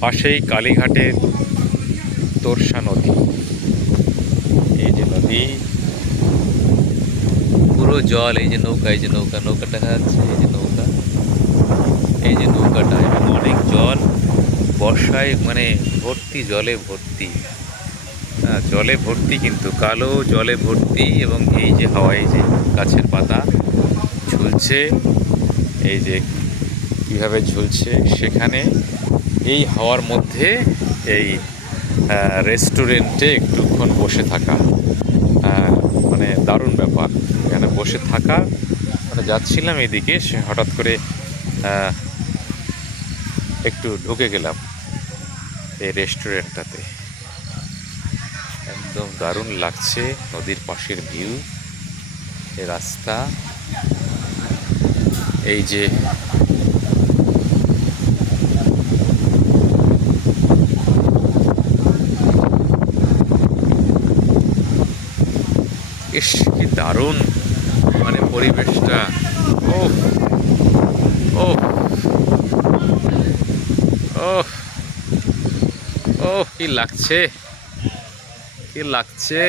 পাশেই কালীঘাটের তোরসা নদী। এই যে নদী, পুরো জল, এই যে নৌকা, এই যে নৌকা নৌকা দেখা যাচ্ছে এই যে নৌকা। এই যে নৌকাটা এবং অনেক জল, বর্ষায় মানে ভর্তি, জলে ভর্তি। হ্যাঁ জলে ভর্তি কিন্তু, কালো জলে ভর্তি এবং এই যে হাওয়া এই যে গাছের পাতা ঝুলছে, এই যে কীভাবে ঝুলছে সেখানে এই হাওয়ার মধ্যে এই রেস্টুরেন্টে একটুক্ষণ বসে থাকা মানে দারুণ ব্যাপার। এখানে বসে থাকা মানে যাচ্ছিলাম এদিকে, সে হঠাৎ করে একটু ঢুকে গেলাম এই রেস্টুরেন্টটাতে একদম দারুণ লাগছে, নদীর পাশের ভিউ রাস্তা। এই যে ইস কি দারুণ মানে পরিবেশটা। ও ও ও ও কি লাগছে কি লাগছে।